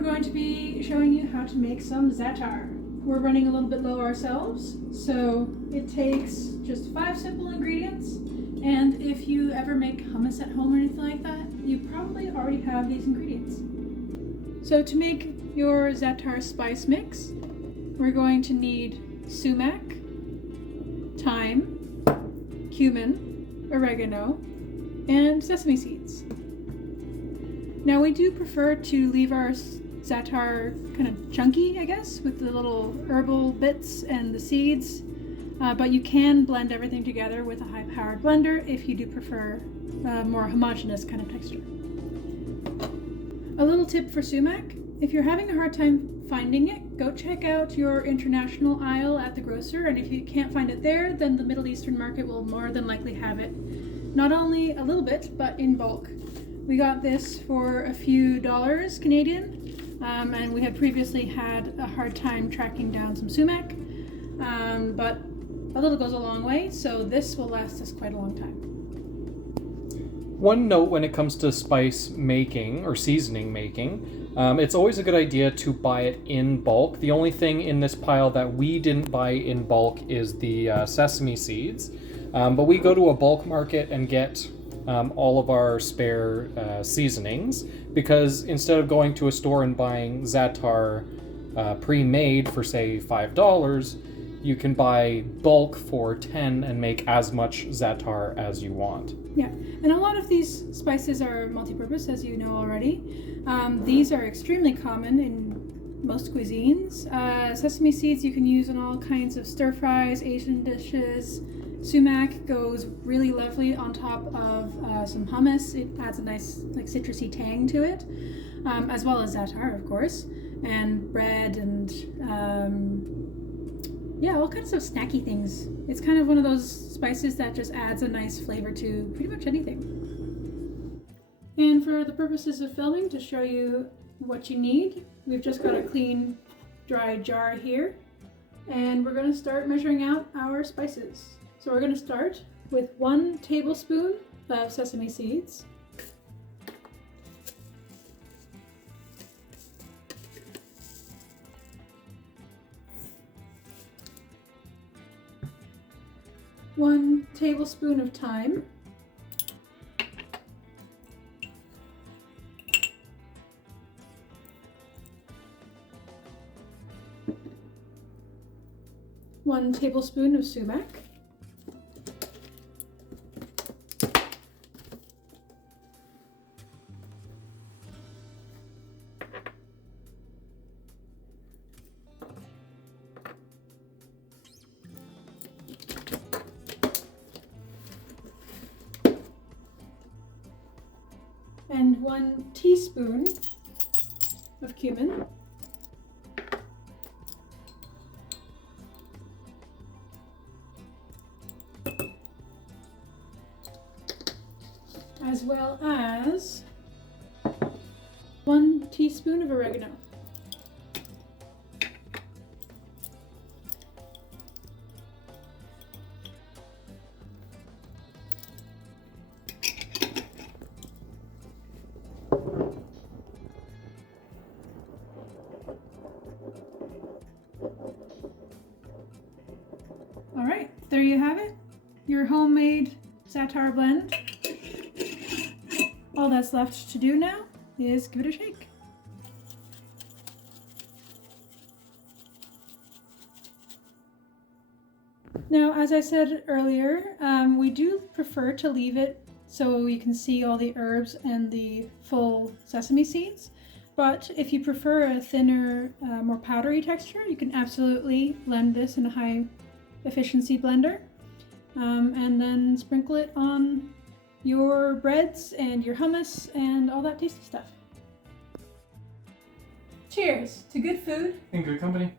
we're going to be showing you how to make some za'atar. We're running a little bit low ourselves, so it takes just 5 simple ingredients. And if you ever make hummus at home or anything like that, you probably already have these ingredients. So to make your za'atar spice mix, we're going to need sumac, thyme, cumin, oregano, and sesame seeds. Now we do prefer to leave our za'atar kind of chunky, I guess, with the little herbal bits and the seeds, but you can blend everything together with a high-powered blender if you do prefer a more homogeneous kind of texture. A little tip for sumac: if you're having a hard time finding it, go check out your international aisle at the grocer, and if you can't find it there, then the Middle Eastern market will more than likely have it, not only a little bit, but in bulk. We got this for a few dollars Canadian, and we had previously had a hard time tracking down some sumac, but a little goes a long way, so this will last us quite a long time. One note when it comes to spice making or seasoning making, it's always a good idea to buy it in bulk. The only thing in this pile that we didn't buy in bulk is the sesame seeds, but we go to a bulk market and get all of our spare seasonings, because instead of going to a store and buying za'atar pre-made for say $5, you can buy bulk for $10 and make as much za'atar as you want. Yeah, and a lot of these spices are multi-purpose, as you know already. These are extremely common in most cuisines. Sesame seeds you can use in all kinds of stir-fries, Asian dishes. Sumac goes really lovely on top of some hummus. It adds a nice citrusy tang to it, as well as za'atar, of course, and bread and all kinds of snacky things. It's kind of one of those spices that just adds a nice flavor to pretty much anything. And for the purposes of filming, to show you what you need, we've just got a clean, dry jar here, and we're going to start measuring out our spices. So we're going to start with 1 tablespoon of sesame seeds, 1 tablespoon of thyme, 1 tablespoon of sumac, 1 teaspoon of cumin, as well as 1 teaspoon of oregano. All right, there you have it, your homemade za'atar blend. All that's left to do now is give it a shake. Now, as I said earlier, we do prefer to leave it so you can see all the herbs and the full sesame seeds. But if you prefer a thinner, more powdery texture, you can absolutely blend this in a high efficiency blender, and then sprinkle it on your breads and your hummus and all that tasty stuff. Cheers to good food In good company.